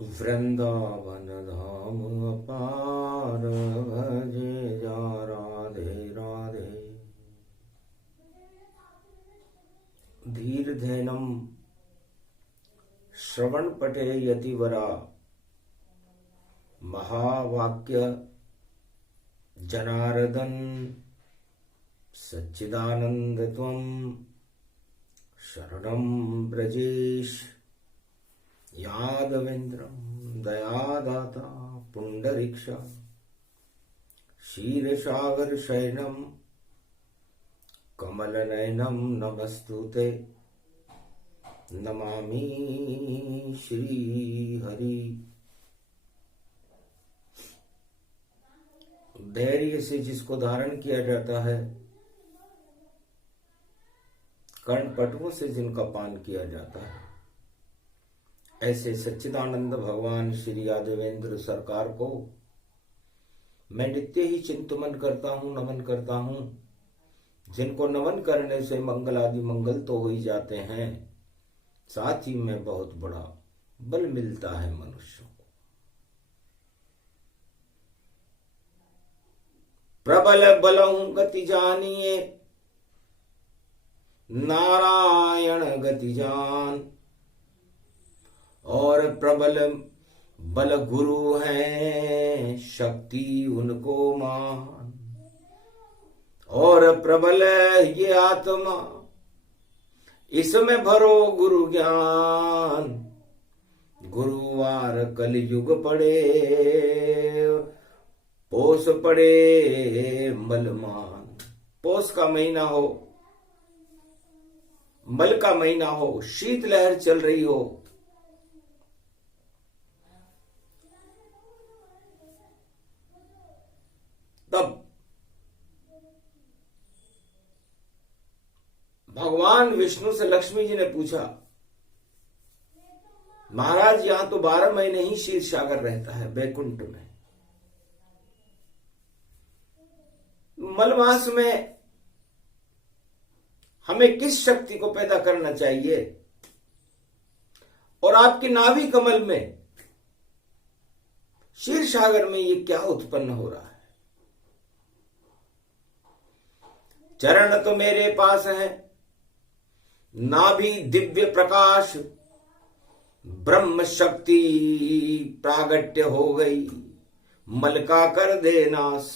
वृंदावन धाम अपार भजे जा राधे राधे। धीर धैनम श्रवण पटे यतिवरा महावाक्य जनार्दन सच्चिदानंद त्वं शरणं ब्रजेश यादवेन्द्रं दयादाता पुंडरीक्षा क्षीरसागर शयनं कमलनयनं नमस्तुते नमामि श्री हरि। धैर्य से जिसको धारण किया जाता है, कर्णपटुओं से जिनका पान किया जाता है, ऐसे सच्चिदानंद भगवान श्री यादवेंद्र सरकार को मैं नित्य ही चिंतन करता हूँ, नमन करता हूँ। जिनको नमन करने से मंगल आदि मंगल तो हो ही जाते हैं, साथ ही में बहुत बड़ा बल मिलता है मनुष्यों को। प्रबल बलहु गति जानिए नारायण गति जान, और प्रबल बल गुरु हैं शक्ति उनको मान। और प्रबल ये आत्मा इसमें भरो गुरु ज्ञान, गुरुवार कलयुग पड़े पोस पड़े मलमान। पोस का महीना हो, मल का महीना हो, शीत लहर चल रही हो, तब भगवान विष्णु से लक्ष्मी जी ने पूछा, महाराज यहां तो 12 महीने ही क्षीर सागर रहता है बैकुंठ में, मलमास में हमें किस शक्ति को पैदा करना चाहिए? और आपकी नाभि कमल में क्षीर सागर में ये क्या उत्पन्न हो रहा है? चरण तो मेरे पास है, नाभि दिव्य प्रकाश, ब्रह्म शक्ति प्रागट्य हो गई, मल का कर दे नाश।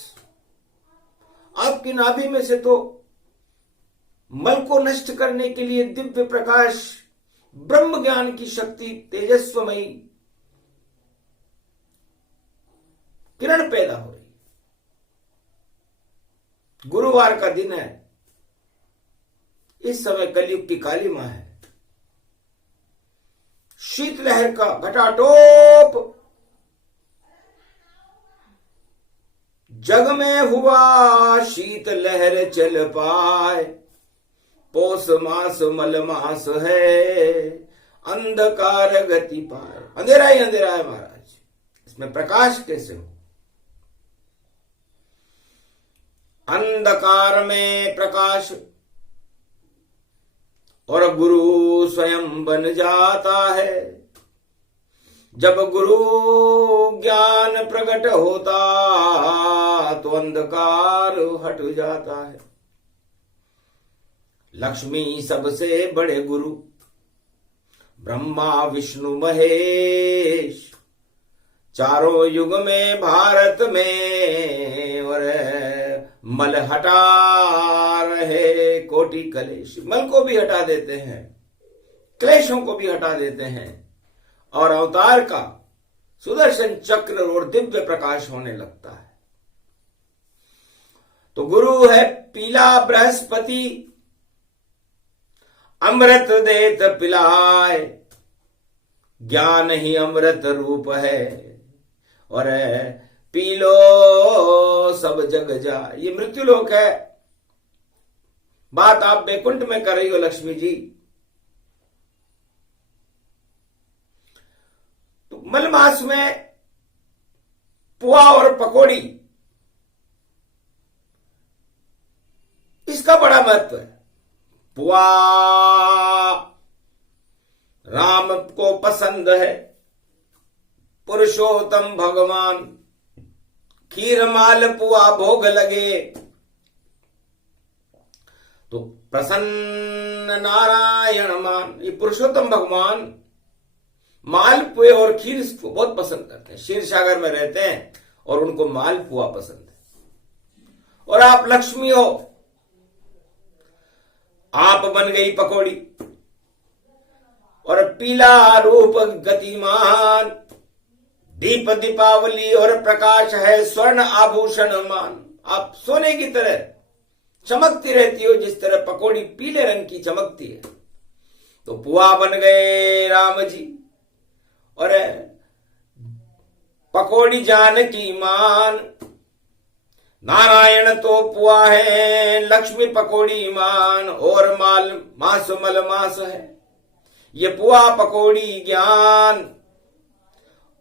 आपकी नाभि में से तो मल को नष्ट करने के लिए दिव्य प्रकाश, ब्रह्म ज्ञान की शक्ति, तेजस्वमयी किरण पैदा हो रही। गुरुवार का दिन है, इस समय कलयुग की काली मां है, शीतलहर का घटाटोप जग में हुआ, शीतलहर चल पाए, पोस मास मल मास है, अंधकार गति पाए। अंधेरा ही अंधेरा है महाराज, इसमें प्रकाश कैसे हो? अंधकार में प्रकाश, और गुरु स्वयं बन जाता है। जब गुरु ज्ञान प्रकट होता तो अंधकार हट जाता है। लक्ष्मी सबसे बड़े गुरु, ब्रह्मा विष्णु महेश, चारों युग में भारत में, और मल हटा रहे कोटि कलेश। मल को भी हटा देते हैं, क्लेशों को भी हटा देते हैं, और अवतार का सुदर्शन चक्र और दिव्य प्रकाश होने लगता है। तो गुरु है पीला बृहस्पति, अमृत देत पिलाए, ज्ञान ही अमृत रूप है, और पी लो सब जग जाए। ये मृत्युलोक है। बात आप बैकुंठ में कर रही हो लक्ष्मी जी। तो मल मास में पुआ और पकौड़ी, इसका बड़ा महत्व है। पुआ राम को पसंद है, पुरुषोत्तम भगवान, खीर माल पुआ भोग लगे। तो प्रसन्न नारायण मान, ये पुरुषोत्तम भगवान मालपुए और खीर को बहुत पसंद करते हैं। क्षीर सागर में रहते हैं और उनको मालपुआ पसंद है। और आप लक्ष्मी हो, आप बन गई पकौड़ी और पीला रूप गतिमान, दीप दीपावली और प्रकाश है स्वर्ण आभूषण मान। आप सोने की तरह चमकती रहती हो, जिस तरह पकौड़ी पीले रंग की चमकती है। तो पुआ बन गए राम जी और पकौड़ी जानकी मान। नारायण तो पुआ है, लक्ष्मी पकौड़ी मान, और माल मास मल मास है ये पुआ पकौड़ी ज्ञान।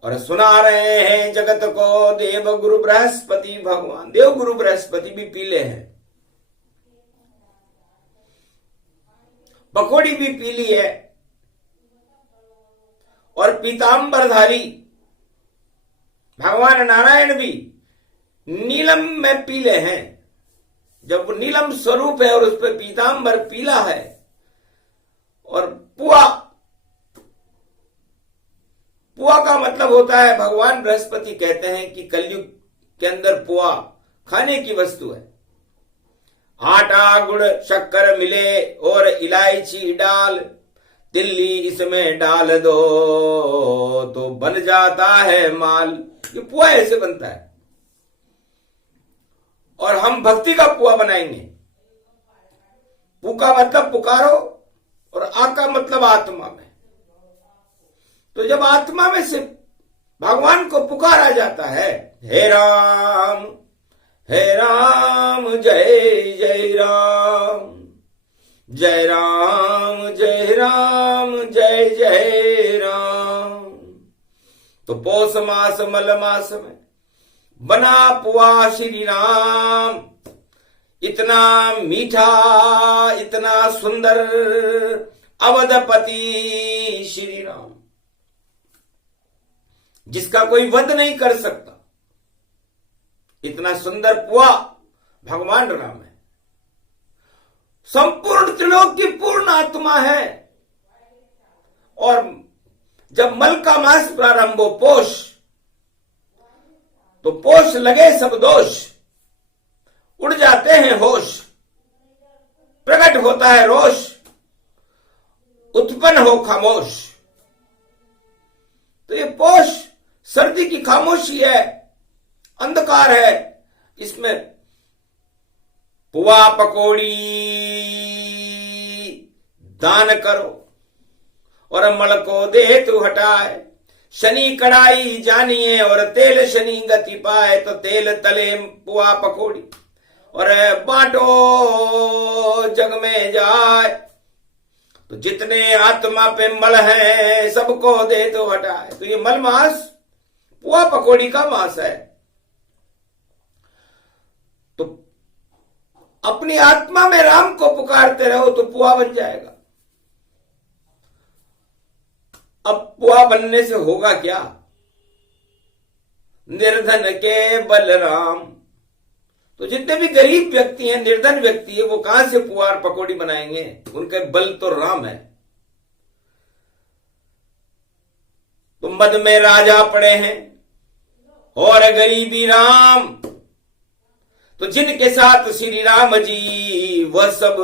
और सुना रहे हैं जगत को देव गुरु बृहस्पति भगवान। देव गुरु बृहस्पति भी पीले हैं, पकौड़ी भी पीली है, और पीतांबरधारी भगवान नारायण भी नीलम में पीले हैं। जब वो नीलम स्वरूप है और उस पर पीतांबर पीला है। और पुआ, पुआ का मतलब होता है, भगवान बृहस्पति कहते हैं कि कलयुग के अंदर पुआ खाने की वस्तु है। आटा गुड़ शक्कर मिले और इलायची डाल, तिल्ली इसमें डाल दो तो बन जाता है माल। ये पुआ ऐसे बनता है। और हम भक्ति का पुआ बनाएंगे। पु का मतलब पुकारो और आ का मतलब आत्मा में। तो जब आत्मा में से भगवान को पुकारा जाता है, हे राम जय जय राम, जय राम जय राम जय जय राम। तो पौष मास मल मास में बना पुआ श्री राम। इतना मीठा, इतना सुंदर अवधपति श्री राम, जिसका कोई वध नहीं कर सकता। इतना सुंदर पुआ भगवान राम है। संपूर्ण त्रिलोक की पूर्ण आत्मा है। और जब मल का मास प्रारंभ हो पोष, तो पोष लगे सब दोष, उड़ जाते हैं होश, प्रकट होता है रोष, उत्पन्न हो खामोश। तो ये पोष सर्दी की खामोशी है, अंधकार है। इसमें पुआ पकौड़ी दान करो और मल को दे तू हटाए। शनि कड़ाई जानिए और तेल शनि गति पाए। तो तेल तले पुआ पकौड़ी और बांटो जग में जाए। तो जितने आत्मा पे मल है सबको दे तो हटाए। तो ये मल मास पुआ पकौड़ी का मास है। तो अपनी आत्मा में राम को पुकारते रहो तो पुआ बन जाएगा। अब पुआ बनने से होगा क्या? निर्धन के बलराम। तो जितने भी गरीब व्यक्ति हैं, निर्धन व्यक्ति है, वो कहां से पुआ और पकौड़ी बनाएंगे? उनके बल तो राम है। तो मद में राजा पड़े हैं और गरीबी राम। तो जिनके साथ श्री राम जी वह सब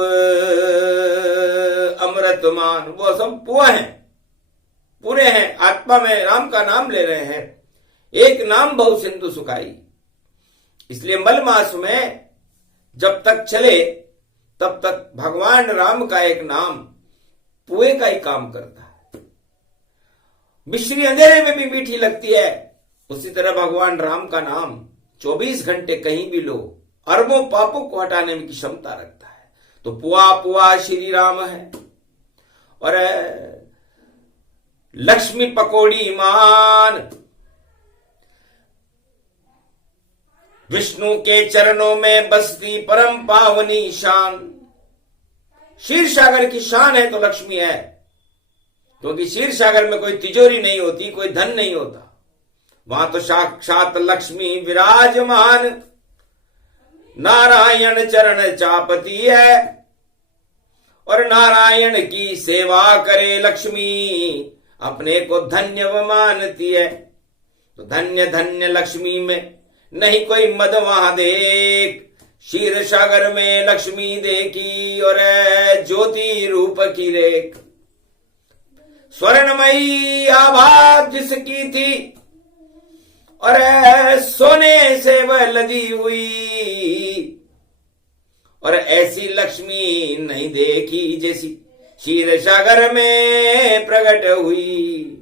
अमृतमान, वह सब पुआ हैं, पूरे हैं। आत्मा में राम का नाम ले रहे हैं। एक नाम बहु सिंधु सुखाई। इसलिए मल मास में जब तक चले तब तक भगवान राम का एक नाम पुए का ही काम करता है। मिश्री अंधेरे में भी मीठी लगती है, उसी तरह भगवान राम का नाम 24 घंटे कहीं भी लो, अरबों पापों को हटाने की क्षमता रखता है। तो पुआ पुआ श्री राम है। और लक्ष्मी पकौड़ी मान, विष्णु के चरणों में बसती परम पावनी शान। क्षीर सागर की शान है तो लक्ष्मी है, क्योंकि क्षीर सागर में कोई तिजोरी नहीं होती, कोई धन नहीं होता। वहां तो साक्षात लक्ष्मी विराजमान, नारायण चरण चापती है और नारायण की सेवा करे लक्ष्मी अपने को धन्य मानती है। तो धन्य धन्य लक्ष्मी में नहीं कोई मद वहां देख, क्षीर सागर में लक्ष्मी देखी और ज्योति रूप की रेख। स्वर्णमयी आभा जिसकी थी और सोने से वह लदी हुई, और ऐसी लक्ष्मी नहीं देखी जैसी क्षीर सागर में प्रकट हुई।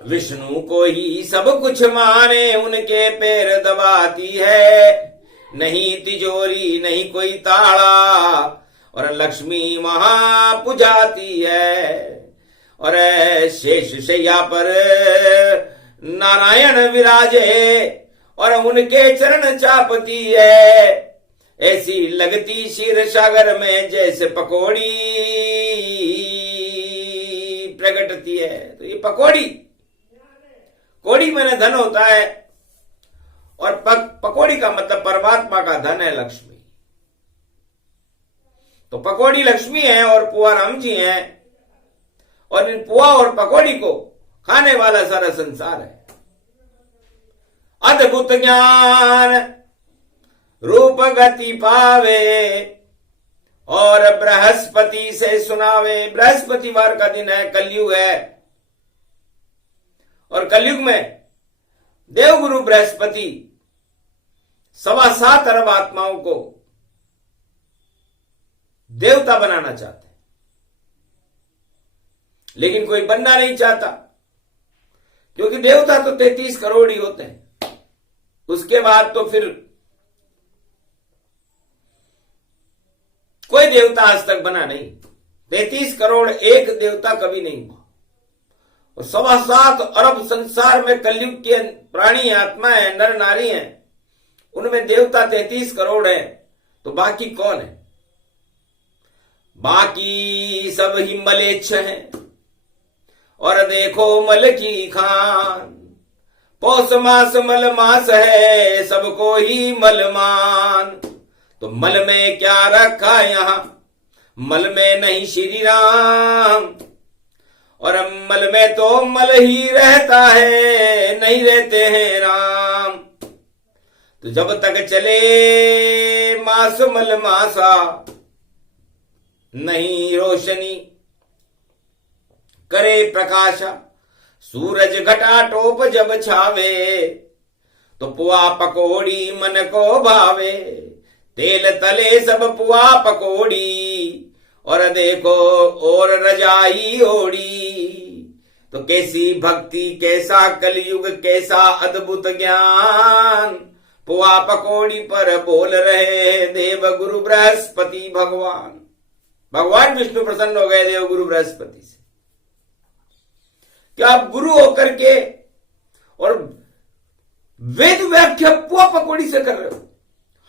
विष्णु को ही सब कुछ माने, उनके पैर दबाती है, नहीं तिजोरी नहीं कोई ताला, और लक्ष्मी वहां पुजाती है। और शेष शैया पर नारायण विराजे और उनके चरण चापती है, ऐसी लगती क्षीर सागर में जैसे पकौड़ी प्रकटती है। तो ये पकौड़ी, कौड़ी में धन होता है और पकौड़ी का मतलब परमात्मा का धन है लक्ष्मी। तो पकौड़ी लक्ष्मी है और पुआ राम जी हैं, और इन पुआ और पकौड़ी को खाने वाला सारा संसार है। अद्भुत ज्ञान रूप गति पावे और बृहस्पति से सुनावे। बृहस्पतिवार का दिन है, कलयुग है, और कलयुग में देवगुरु बृहस्पति 7.25 अरब आत्माओं को देवता बनाना चाहते हैं, लेकिन कोई बनना नहीं चाहता, क्योंकि देवता तो 33 करोड़ ही होते हैं। उसके बाद तो फिर कोई देवता आज तक बना नहीं। 33 करोड़ एक देवता कभी नहीं हुआ, और 7.25 अरब संसार में कलयुग के प्राणी आत्माएं नर नारी हैं, उनमें देवता 33 करोड़ हैं। तो बाकी कौन है? बाकी सब ही मलेच्छ हैं, और देखो मल की खान। पौष मास मल मास है, सबको ही मल मान। तो मल में क्या रखा यहां? मल में नहीं श्री राम, और मल में तो मल ही रहता है, नहीं रहते हैं राम। तो जब तक चले मास मल मासा, नहीं रोशनी करे प्रकाशा। सूरज घटा टोप जब छावे, तो पुआ पकोड़ी मन को भावे। तेल तले सब पुआ पकोड़ी, और देखो और रजाई ओढ़ी। तो कैसी भक्ति, कैसा कलयुग, कैसा अद्भुत ज्ञान। पुआ पकोड़ी पर बोल रहे देव गुरु बृहस्पति भगवान। भगवान विष्णु प्रसन्न हो गए देव गुरु बृहस्पति से, क्या आप गुरु होकर के और वेद व्याख्या पुआ पकोड़ी से कर रहे हो?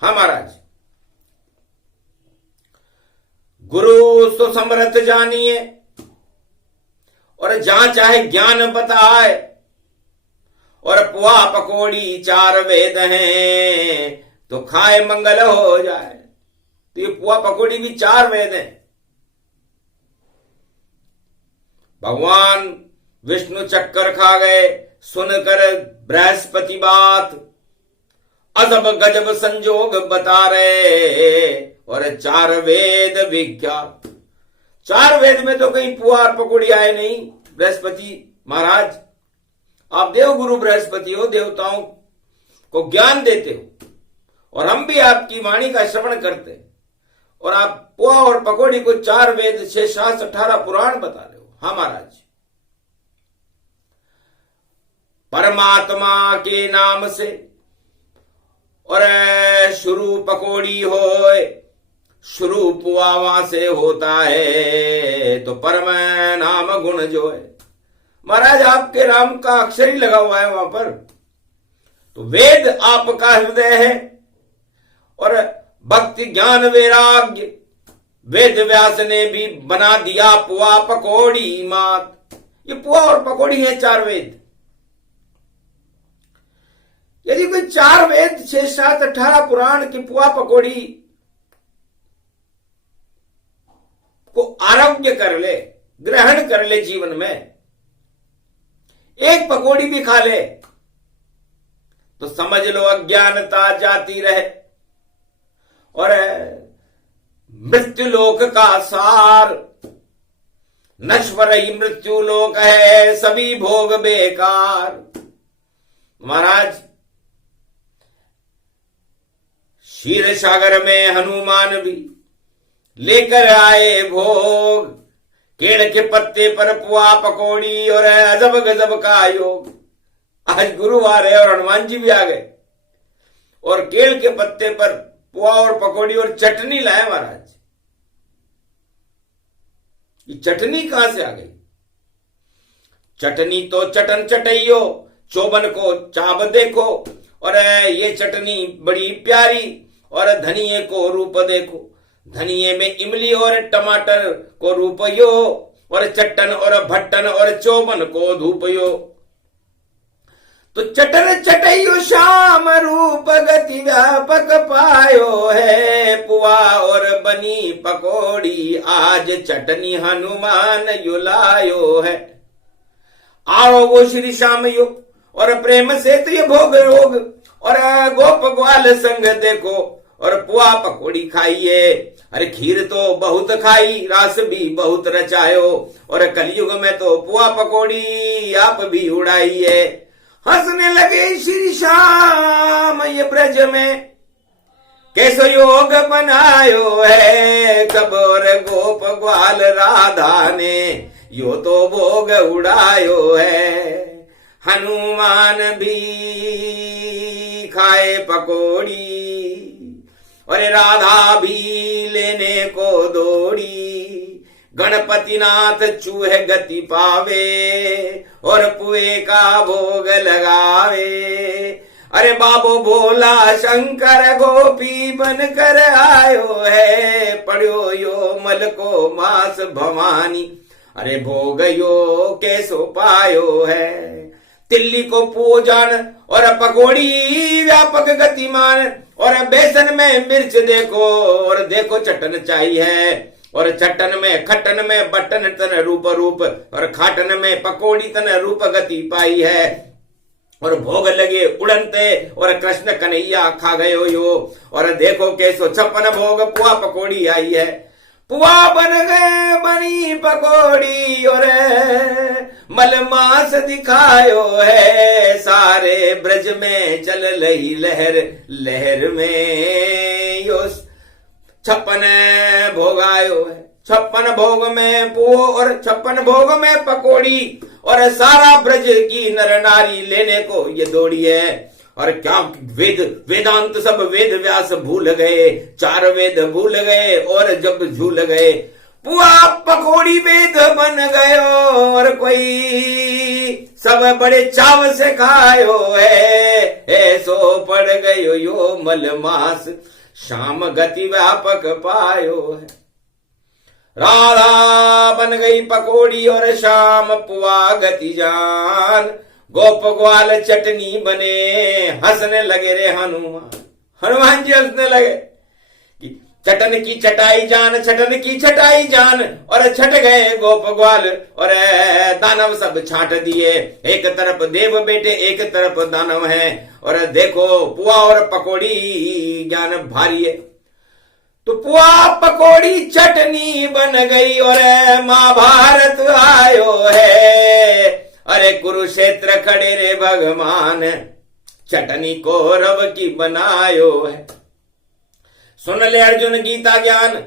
हाँ महाराज, गुरु तो समर्थ जानिए, और जहां चाहे ज्ञान बताए। और पुआ पकोड़ी 4 वेद हैं, तो खाए मंगल हो जाए। तो ये पुआ पकोड़ी भी 4 वेद हैं। भगवान विष्णु चक्कर खा गए, सुनकर बृहस्पति बात। अजब गजब संजोग बता रहे, और 4 वेद विख्यात। 4 वेद में तो कहीं पुआ और पकौड़ी आए नहीं। बृहस्पति महाराज, आप देवगुरु बृहस्पति हो, देवताओं को ज्ञान देते हो, और हम भी आपकी वाणी का श्रवण करते हैं, और आप पुआ और पकौड़ी को 4 वेद 6 शास्त्र 18 पुराण बता रहे हो। हाँ महाराज, परमात्मा के नाम से और शुरू पकोड़ी होए, शुरू पुआ वहां से होता है। तो परम नाम गुण जो है महाराज, आपके नाम का अक्षर ही लगा हुआ है वहां पर। तो वेद आपका हृदय है, और भक्ति ज्ञान वैराग्य वेद व्यास ने भी बना दिया पुआ पकोड़ी मात। ये पुआ और पकोड़ी है 4 वेद। 4 वेद 6 7 18 पुराण की पुआ पकौड़ी को आरोग्य कर ले, ग्रहण कर ले जीवन में, एक पकौड़ी भी खा ले तो समझ लो अज्ञानता जाती रहे और मृत्युलोक का सार। नश्वर ही मृत्युलोक है, सभी भोग बेकार। महाराज क्षीर सागर में हनुमान भी लेकर आए भोग, केड़ के पत्ते पर पुआ पकौड़ी और अजब गजब का योग। आज गुरुवार है और हनुमान जी भी आ गए और केड़ के पत्ते पर पुआ और पकौड़ी और चटनी लाए। महाराज ये चटनी कहां से आ गई? चटनी तो चटन चटइयो, चोबन को चाब देखो, और ये चटनी बड़ी प्यारी, और धनिये को रूप देखो, धनिये में इमली और टमाटर को रूपयो, और चट्टन और भट्टन और चोबन को धूपयो। तो चटन चटइयो श्याम रूप गति व्यापक पायो है, पुआ और बनी पकौड़ी आज चटनी हनुमान युलायो है। आओ वो श्री श्याम यो और प्रेम से तो ये भोग रोग, और गोप ग्वाल संग देखो और पुआ पकौड़ी खाइए। अरे खीर तो बहुत खाई, रास भी बहुत रचायो, और कलयुग में तो पुआ पकौड़ी आप भी उड़ाइए। हंसने लगे श्री श्याम ये ब्रज में कैसो योग बनायो है, कब और गोप ग्वाल राधा ने यो तो भोग उड़ायो है। हनुमान भी खाए पकौड़ी और राधा भी लेने को दौड़ी, गणपति नाथ चूहे गति पावे और पुए का भोग लगावे। अरे बाबो भोला शंकर गोपी बन कर आयो है, पढ़ो यो मल को मास भवानी, अरे भोग यो कैसो पायो है। तिल्ली को पूजन और पकौड़ी व्यापक गतिमान, और बेसन में मिर्च देखो और देखो चटन चाहिए, और चट्टन में खट्टन में बटन तन रूप रूप, और खाटन में पकौड़ी तन रूप गति पाई है। और भोग लगे उड़नते और कृष्ण कन्हैया खा गयो यो, और देखो कैसो 56 भोग पुआ पकौड़ी आई है। पुआ बन गए बनी पकौड़ी और मलमास दिखायो है, सारे ब्रज में चल रही लहर, लहर में यो 56 भोग आयो है। 56 भोग में पुओ और 56 भोग में पकौड़ी, और सारा ब्रज की नर नारी लेने को ये दौड़ी है। और क्या वेद वेदांत सब वेद व्यास भूल गए, 4 वेद भूल गए और जब झूल गए, पुआ पकौड़ी वेद बन गयो, और कोई सब बड़े चाव से खायो है, ऐसो पड़ गयो यो मलमास, शाम गति व्यापक पायो है। राधा बन गई पकौड़ी और शाम पुआ गति जान, गोप ग्वाल चटनी बने हंसने लगे रे हनुमान। हनुमान जी हंसने लगे कि चटन की चटाई जान, चटन की चटाई जान, और छट गए गोप ग्वाल और दानव सब छांट दिए। एक तरफ देव बेटे एक तरफ दानव है, और देखो पुआ और पकौड़ी ज्ञान भारी है। तो पुआ पकौड़ी चटनी बन गई और महाभारत आयो है। अरे कुरुक्षेत्र खड़े रे भगवान, चटनी को रव की बनायो है। सुन ले अर्जुन गीता ज्ञान,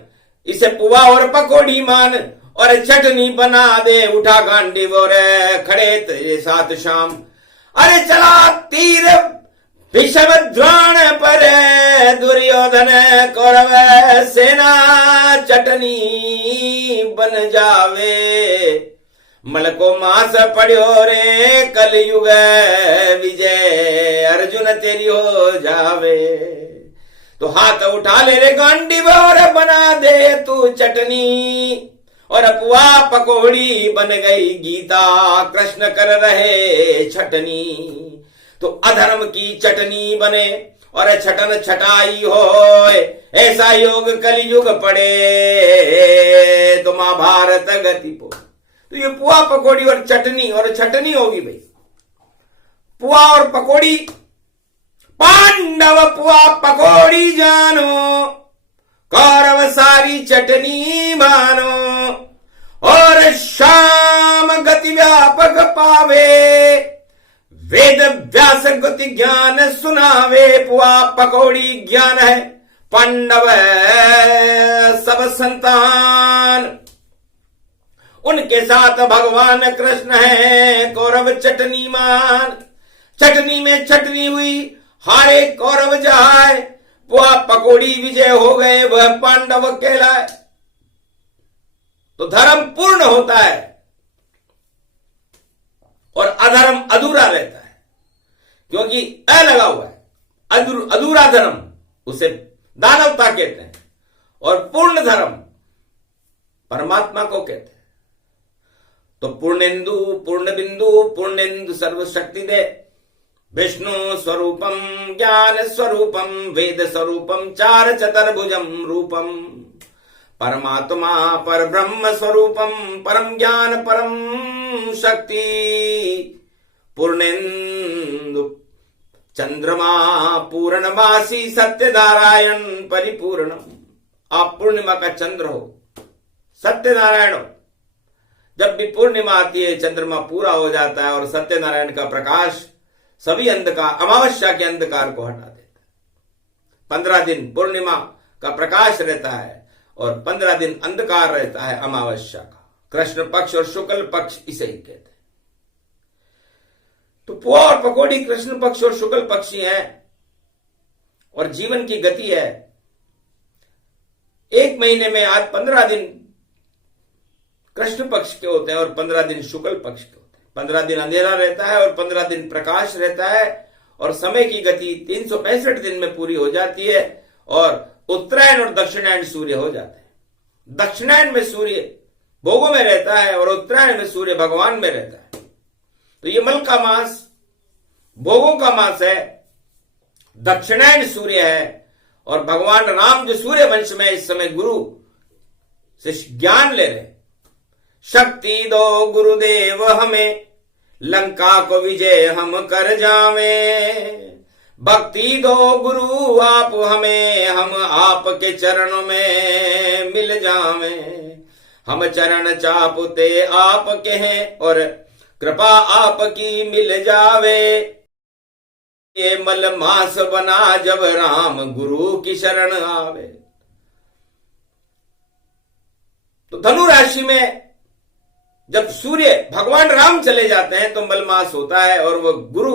इसे पुआ और पकौड़ी मान, और चटनी बना दे उठा गांडीव और खड़े तेरे साथ शाम। अरे चला तीर भीष्म द्रोण पर, दुर्योधन कौरव सेना चटनी बन जावे। मल को मास पड़ो रे कलयुग विजय, अर्जुन तेरी हो जावे। तो हाथ उठा ले रे गांडी और बना दे तू चटनी, और पुआ पकौड़ी बन गई गीता, कृष्ण कर रहे छटनी। तो अधर्म की चटनी बने और छटन छटाई हो, ऐसा योग कलयुग पड़े तो महाभारत गति पो। तो ये पुआ पकौड़ी और चटनी होगी भाई। पुआ और पकौड़ी, पांडव पुआ पकौड़ी जानो, कौरव सारी चटनी मानो, और शाम गति व्यापक पावे, वेद व्यास गति ज्ञान सुनावे। पुआ पकौड़ी ज्ञान है, पांडव सब संतान, उनके साथ भगवान कृष्ण है कौरव चटनी मान। चटनी में चटनी हुई, हारे कौरव जाए, पुआ पकौड़ी विजय हो गए, वह पांडव कहलाए। तो धर्म पूर्ण होता है और अधर्म अधूरा रहता है, क्योंकि अ लगा हुआ है। अधूरा धर्म उसे दानवता कहते हैं, और पूर्ण धर्म परमात्मा को कहते हैं। तो पूर्णेंदु पूर्ण बिंदु पूर्णेंदु सर्वशक्ति दे, विष्णु स्वरूपम ज्ञान स्वरूपम वेद स्वरूपम चार चतुर्भुजम रूपम, परमात्मा पर ब्रह्म स्वरूपम परम ज्ञान परम शक्ति, पूर्णेंदु चंद्रमा पूर्णमासी सत्यनारायण परिपूर्णम। आप पूर्णिमा का चंद्र हो, सत्यनारायण हो। जब भी पूर्णिमा आती है चंद्रमा पूरा हो जाता है और सत्यनारायण का प्रकाश सभी अंधकार, अमावस्या के अंधकार को हटा देता है। 15 दिन पूर्णिमा का प्रकाश रहता है और 15 दिन अंधकार रहता है अमावस्या का। कृष्ण पक्ष और शुक्ल पक्ष इसे ही कहते हैं। तो पुआ और पकौड़ी कृष्ण पक्ष और शुक्ल पक्ष ही है और जीवन की गति है। एक महीने में आज 15 दिन कृष्ण पक्ष के होते हैं और 15 दिन शुक्ल पक्ष के होते हैं। 15 दिन अंधेरा रहता है और 15 दिन प्रकाश रहता है, और समय की गति 365 दिन में पूरी हो जाती है, और उत्तरायण और दक्षिणायन सूर्य हो जाते हैं। दक्षिणायन में सूर्य भोगों में रहता है और उत्तरायण में सूर्य भगवान में रहता है। तो ये मल का मास भोगों का मास है, दक्षिणायन सूर्य है, और भगवान राम जो सूर्य वंश में इस समय गुरु से ज्ञान ले रहे। शक्ति दो गुरुदेव हमें, लंका को विजय हम कर जावे, भक्ति दो गुरु आप हमें, हम आपके चरणों में मिल जावे। हम चरण चापते आपके हैं और कृपा आपकी मिल जावे। ये मल मास बना जब राम गुरु की शरण आवे। तो धनु राशि में जब सूर्य भगवान राम चले जाते हैं तो मलमास होता है, और वह गुरु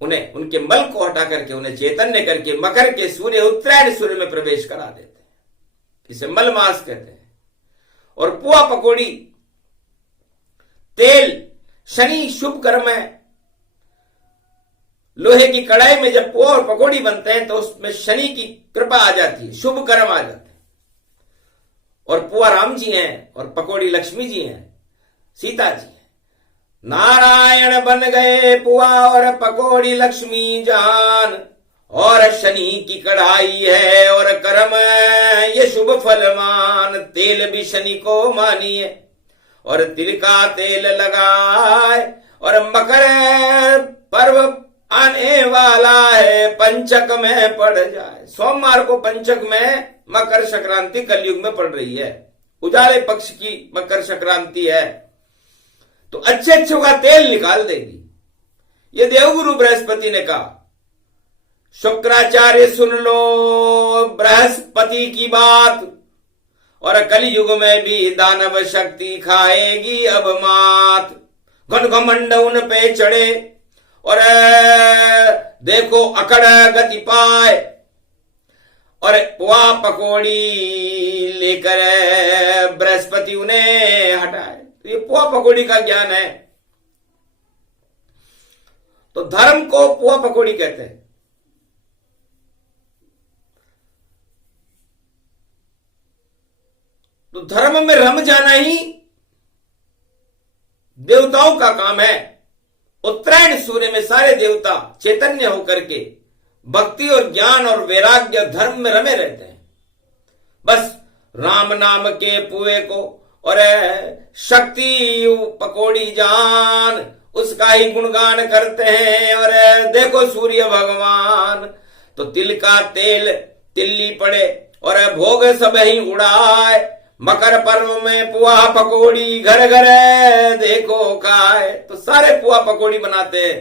उन्हें उनके मल को हटा करके उन्हें चैतन्य करके मकर के सूर्य उत्तरायण सूर्य में प्रवेश करा देते हैं। इसे मलमास कहते हैं। और पुआ पकौड़ी तेल शनि शुभ कर्म है। लोहे की कढ़ाई में जब पुआ और पकौड़ी बनते हैं तो उसमें शनि की कृपा आ जाती है, शुभ कर्म आ जाते हैं। और पुआ राम जी हैं और पकौड़ी लक्ष्मी जी हैं, सीता जी हैं। नारायण बन गए पुआ और पकौड़ी लक्ष्मी जान, और शनि की कढ़ाई है और कर्म ये शुभ फलमान। तेल भी शनि को मानिए और तिल का तेल लगाए, और मकर पर्व आने वाला है, पंचक में पड़ जाए। सोमवार को पंचक में मकर संक्रांति कलयुग में पड़ रही है, उजाले पक्ष की मकर संक्रांति है, तो अच्छे अच्छों का तेल निकाल देगी। ये देवगुरु बृहस्पति ने कहा। शुक्राचार्य सुन लो बृहस्पति की बात, और कलयुग में भी दानव शक्ति खाएगी अब मात। घन घमंड उन पे चढ़े और देखो अकड़ गति पाए, और पुआ पकौड़ी लेकर बृहस्पति उन्हें हटाए। तो ये पुआ पकौड़ी का ज्ञान है। तो धर्म को पुआ पकौड़ी कहते हैं। तो धर्म में रम जाना ही देवताओं का काम है। उत्तरायण सूर्य में सारे देवता चैतन्य होकर के भक्ति और ज्ञान और वैराग्य और धर्म में रमे रहते हैं। बस राम नाम के पुए को और शक्ति पकौड़ी जान उसका ही गुणगान करते हैं। और देखो सूर्य भगवान तो तिल का तेल तिल्ली पड़े और भोग सब ही उड़ाए। मकर पर्व में पुआ पकौड़ी घर घर देखो खाए। तो सारे पुआ पकौड़ी बनाते हैं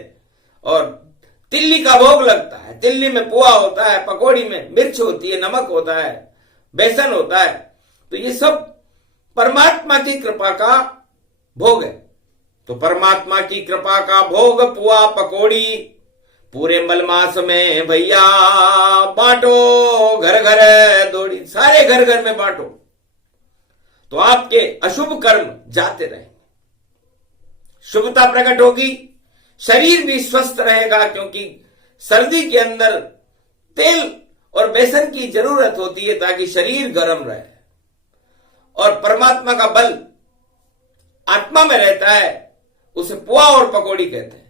और तिल्ली का भोग लगता है। तिल्ली में पुआ होता है, पकौड़ी में मिर्च होती है, नमक होता है, बेसन होता है। तो ये सब परमात्मा की कृपा का भोग है। तो परमात्मा की कृपा का भोग पुआ पकौड़ी पूरे मलमास में भैया बांटो, घर घर दौड़ी, सारे घर घर में बांटो। तो आपके अशुभ कर्म जाते रहेंगे, शुभता प्रकट होगी, शरीर भी स्वस्थ रहेगा। क्योंकि सर्दी के अंदर तेल और बेसन की जरूरत होती है ताकि शरीर गर्म रहे। और परमात्मा का बल आत्मा में रहता है, उसे पुआ और पकौड़ी कहते हैं।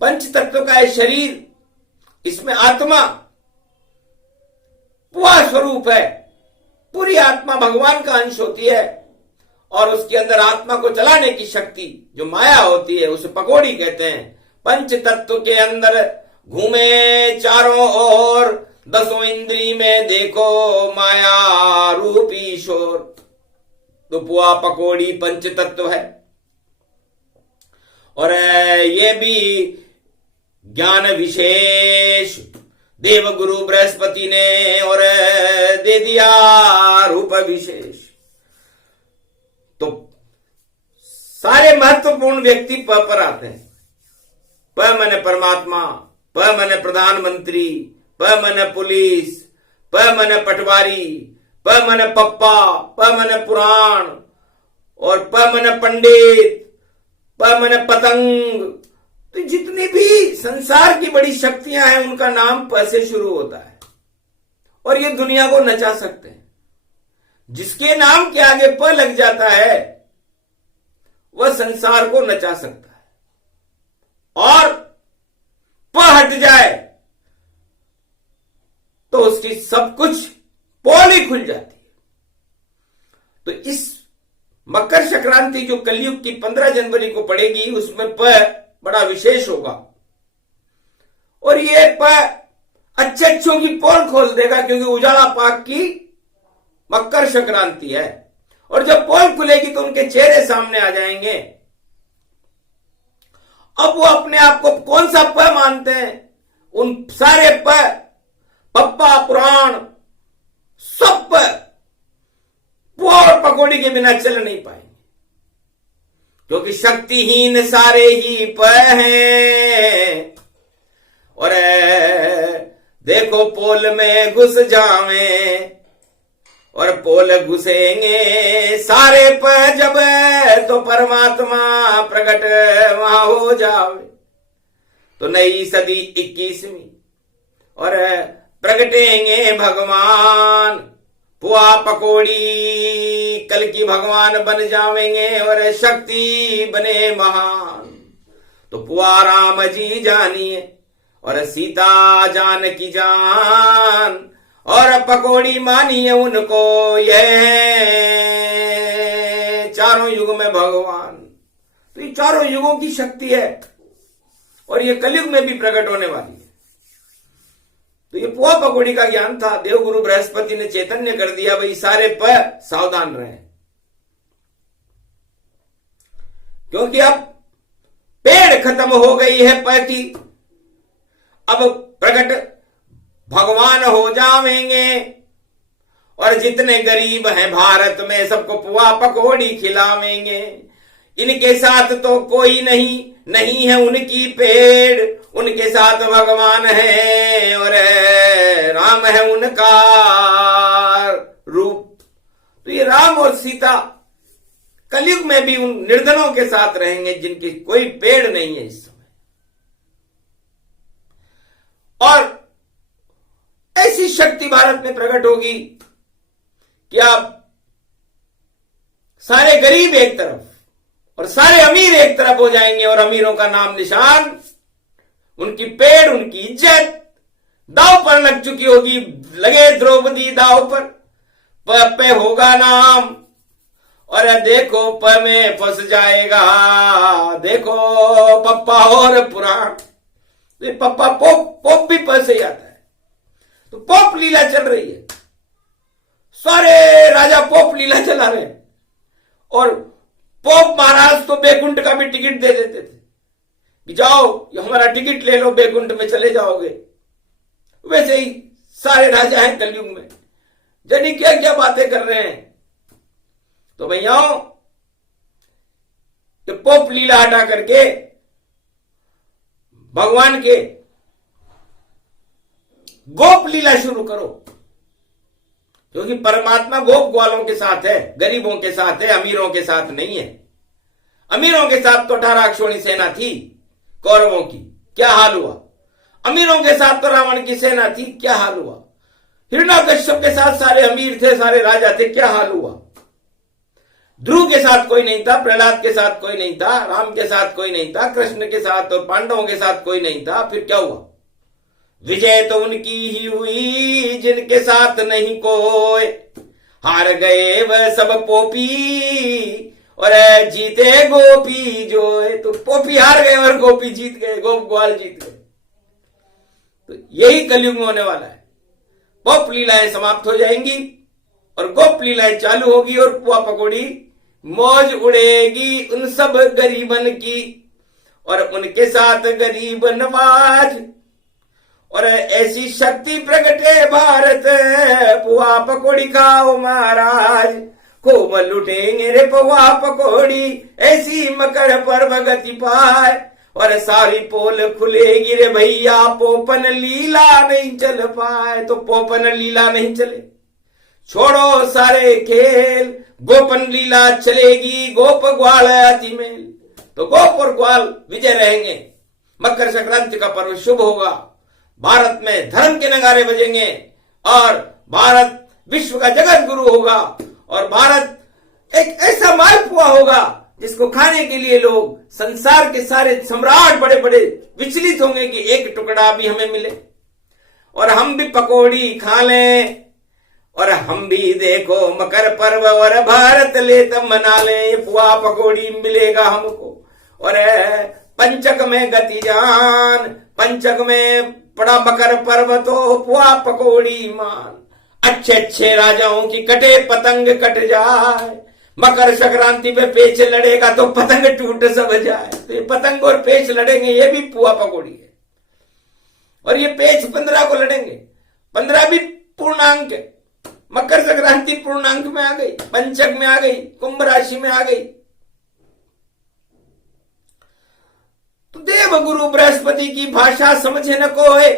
पंच तत्व का है शरीर, इसमें आत्मा पुआ स्वरूप है। पूरी आत्मा भगवान का अंश होती है और उसके अंदर आत्मा को चलाने की शक्ति जो माया होती है उसे पकौड़ी कहते हैं। पंच तत्व के अंदर घूमे चारों ओर, दसों इंद्री में देखो माया रूपी शोर। तो पुआ पकौड़ी पंच तत्व है। और ये भी ज्ञान विशेष देव गुरु बृहस्पति ने और दे दिया रूप विशेष। तो सारे महत्वपूर्ण व्यक्ति प पर आते हैं। प माने परमात्मा, प माने प्रधानमंत्री, प माने पुलिस, प माने पटवारी, प माने पप्पा, प माने पुराण और प माने पंडित, प माने पतंग। तो जितनी भी संसार की बड़ी शक्तियां हैं उनका नाम प से शुरू होता है और ये दुनिया को नचा सकते हैं। जिसके नाम के आगे प लग जाता है वह संसार को नचा सकता है और प हट जाए तो उसकी सब कुछ पोल ही खुल जाती है। तो इस मकर संक्रांति जो कलयुग की 15 जनवरी को पड़ेगी उसमें प बड़ा विशेष होगा और ये प अच्छे अच्छों की पोल खोल देगा। क्योंकि उजाला पाक की मकर संक्रांति है और जब पोल खुलेगी तो उनके चेहरे सामने आ जाएंगे। अब वो अपने आप को कौन सा प मानते हैं? उन सारे प, पप्पा पुराण सब प और पकौड़ी के बिना चल नहीं पाएंगे। क्योंकि शक्तिहीन सारे ही प हैं। और देखो पोल में घुस जावे और पोल घुसेंगे सारे प जब तो परमात्मा प्रकट वहां हो जावे। तो नई सदी 21वीं और प्रगटेंगे भगवान। पुआ पकौड़ी कल की भगवान बन जावेंगे और शक्ति बने महान। तो पुआ राम जी जानिए और सीता जान की जान और पकौड़ी मानिए उनको। यह चारों युग में भगवान। तो ये चारों युगों की शक्ति है और ये कलयुग में भी प्रकट होने वाली है। तो ये पुआ पकौड़ी का ज्ञान था। देवगुरु बृहस्पति ने चैतन्य कर दिया भाई सारे प सावधान रहे। क्योंकि अब पेड़ खत्म हो गई है प की, अब प्रकट भगवान हो जावेंगे और जितने गरीब हैं भारत में सबको पुआ पकौड़ी खिलावेंगे। इनके साथ तो कोई नहीं है उनकी पेड़, उनके साथ भगवान है और राम है उनका रूप। तो ये राम और सीता कलयुग में भी उन निर्धनों के साथ रहेंगे जिनकी कोई पेड़ नहीं है इस समय। और ऐसी शक्ति भारत में प्रकट होगी कि आप सारे गरीब एक तरफ और सारे अमीर एक तरफ हो जाएंगे और अमीरों का नाम निशान, उनकी पेड़, उनकी इज्जत दांव पर लग चुकी होगी। लगे द्रौपदी दांव पर, प पे होगा नाम, और देखो प में फंस जाएगा, देखो पप्पा और पुराण। तो पप्पा पोप भी प से ही आता है। तो पोप लीला चल रही है, सारे राजा पोप लीला चला रहे हैं। और पोप महाराज तो बैकुंठ का भी टिकट दे देते थे कि जाओ ये हमारा टिकट ले लो, बैकुंठ में चले जाओगे। वैसे ही सारे राजा हैं कलयुग में, जानी क्या क्या बातें कर रहे हैं। तो भैयाओं, ये पोप लीला हटा करके भगवान के गोप लीला शुरू करो, क्योंकि परमात्मा गोप ग्वालों के साथ है, गरीबों के साथ है, अमीरों के साथ नहीं है। अमीरों के साथ तो 18 अक्षौणी सेना थी कौरवों की, क्या हाल हुआ। अमीरों के साथ तो रावण की सेना थी, क्या हाल हुआ। हिरण्यकश्यप के साथ सारे अमीर थे, सारे राजा थे, क्या हाल हुआ। ध्रुव के साथ कोई नहीं था, प्रहलाद के साथ कोई नहीं था, राम के साथ कोई नहीं था, कृष्ण के साथ और पांडवों के साथ कोई नहीं था। फिर क्या हुआ। विजय तो उनकी ही हुई जिनके साथ नहीं कोई, हार गए वह सब पोपी और जीते गोपी जोए। तो पोपी हार गए और गोपी जीत गए, गोप ग्वाल जीत गए। तो यही कलयुग में होने वाला है। पोप लीलाएं समाप्त हो जाएंगी और गोप लीलाएं चालू होगी और पुआ पकौड़ी मौज उड़ेगी उन सब गरीबन की, और उनके साथ गरीब नवाज। और ऐसी शक्ति प्रगटे भारत, पुआ पकौड़ी खाओ महाराज, खूब लुटेंगे रे पुआ पकौड़ी, ऐसी मकर पर्व गति पाए। और सारी पोल खुलेगी रे भैया, पोपन लीला नहीं चल पाए। तो पोपन लीला नहीं चले, छोड़ो सारे खेल, गोपन लीला चलेगी, गोप ग्वाल अति मेल। तो गोप और ग्वाल विजय रहेंगे। मकर संक्रांति का पर्व शुभ होगा, भारत में धर्म के नगारे बजेंगे और भारत विश्व का जगत गुरु होगा। और भारत एक ऐसा मालपुआ होगा जिसको खाने के लिए लोग, संसार के सारे सम्राट बड़े बड़े विचलित होंगे कि एक टुकड़ा भी हमें मिले और हम भी पकौड़ी खा लें, और हम भी देखो मकर पर्व और भारत ले तब मना ले, पुआ पकौड़ी मिलेगा हमको। और पंचक में गति जान, पंचक में पड़ा मकर पर्व तो पुआ पकौड़ी मान। अच्छे अच्छे राजाओं की कटे पतंग कट जाए, मकर संक्रांति पे पेच लड़ेगा तो पतंग टूट सब जाए। तो ये पतंग और पेच लड़ेंगे, ये भी पुआ पकौड़ी है। और ये पेच 15 को लड़ेंगे, 15 भी पूर्णांक है। मकर संक्रांति पूर्णांक में आ गई, पंचक में आ गई, कुंभ राशि में आ गई। तो देव गुरु बृहस्पति की भाषा समझे न कोई,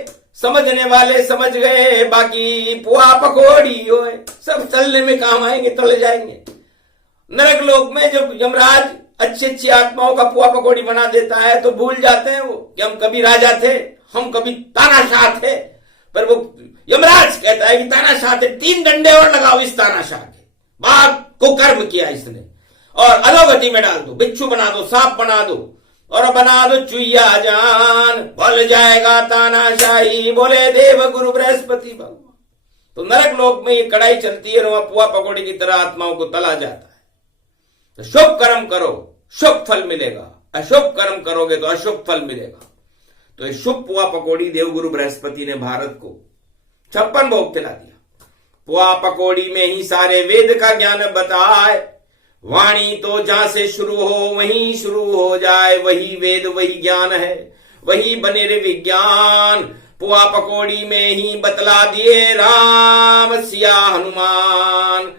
समझने वाले समझ गए, बाकी पुआ पकौड़ी होए। सब तलने में काम आएंगे, तल जाएंगे। नरक लोक में जब यमराज अच्छी अच्छी आत्माओं का पुआ पकौड़ी बना देता है तो भूल जाते हैं वो कि हम कभी राजा थे, हम कभी तानाशाह थे। पर वो यमराज कहता है कि तानाशाह थे, 3 डंडे और लगाओ इस तानाशाह के, बाप को कर्म किया इसने, और अधोगति में डाल दो, बिच्छू बना दो, सांप बना दो, और बना दो चुईया जान, भल जाएगा तानाशाही, बोले देव गुरु बृहस्पति भगवान। तो नरक लोक में ये कड़ाई चलती है और वहां पुआ पकौड़ी की तरह आत्माओं को तला जाता है। तो शुभ कर्म करो, शुभ फल मिलेगा, अशुभ कर्म करोगे तो अशुभ फल मिलेगा। तो ये शुभ पुआ पकौड़ी देवगुरु बृहस्पति ने भारत को 56 भोग खिला दिया। पुआ पकौड़ी में ही सारे वेद का ज्ञान बताए, वाणी तो जहां से शुरू हो वहीं शुरू हो जाए, वही वेद वही ज्ञान है, वही बने रे विज्ञान। पुआ पकौड़ी में ही बतला दिए राम सिया हनुमान,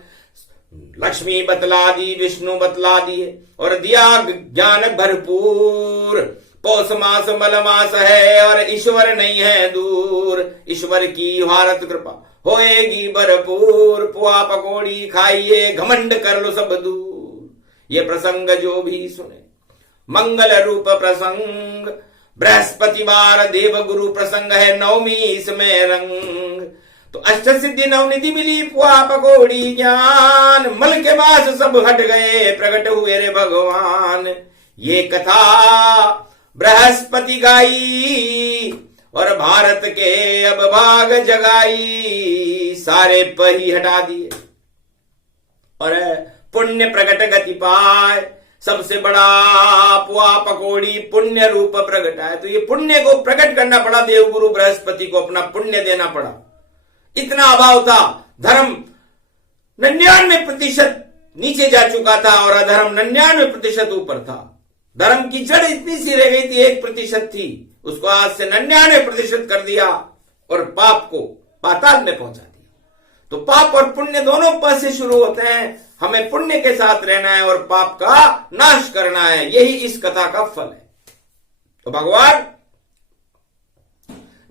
लक्ष्मी बतला दी, विष्णु बतला दिए, और दिया ज्ञान भरपूर। पौष मास मलमास है और ईश्वर नहीं है दूर, ईश्वर की भारत कृपा होएगी भरपूर। पुआ पकौड़ी खाइए, घमंड कर लो सब दूर। ये प्रसंग जो भी सुने मंगल रूप प्रसंग, बृहस्पतिवार देव गुरु प्रसंग है, नवमी इसमें रंग। तो अष्ट सिद्धि नवनिधि मिली पुआ पकौड़ी ज्ञान, मल के बास सब हट गए प्रकट हुए रे भगवान। ये कथा बृहस्पति गाई और भारत के अब भाग जगाई, सारे पही हटा दिए और पुण्य प्रकट गति पाए। सबसे बड़ा पुआ पकौड़ी पुण्य रूप प्रगटाए। तो ये पुण्य को प्रकट करना पड़ा, देवगुरु बृहस्पति को अपना पुण्य देना पड़ा। इतना अभाव था, धर्म 99% नीचे जा चुका था और अधर्म 99% ऊपर था। धर्म की जड़ इतनी सी रह गई थी, 1% थी, उसको आज से 99% कर दिया और पाप को पाताल में पहुंचा दिया। तो पाप और पुण्य दोनों पद से शुरू होते हैं। हमें पुण्य के साथ रहना है और पाप का नाश करना है, यही इस कथा का फल है। तो भगवान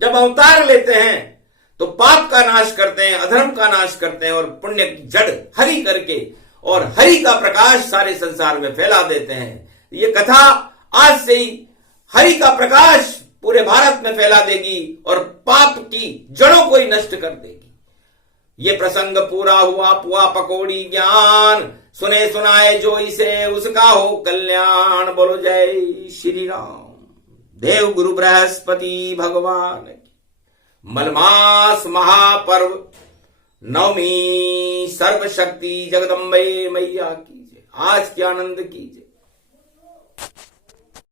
जब अवतार लेते हैं तो पाप का नाश करते हैं, अधर्म का नाश करते हैं और पुण्य की जड़ हरि करके और हरि का प्रकाश सारे संसार में फैला देते हैं। ये कथा आज से ही हरि का प्रकाश पूरे भारत में फैला देगी और पाप की जड़ों को ही नष्ट कर देगी। ये प्रसंग पूरा हुआ पुआ पकौड़ी ज्ञान, सुने सुनाए जो इसे उसका हो कल्याण। बोलो जय श्री राम। देव गुरु बृहस्पति भगवान की। मलमास महापर्व नवमी सर्वशक्ति जगदम्बे मैया की जय। आज के आनंद की जय।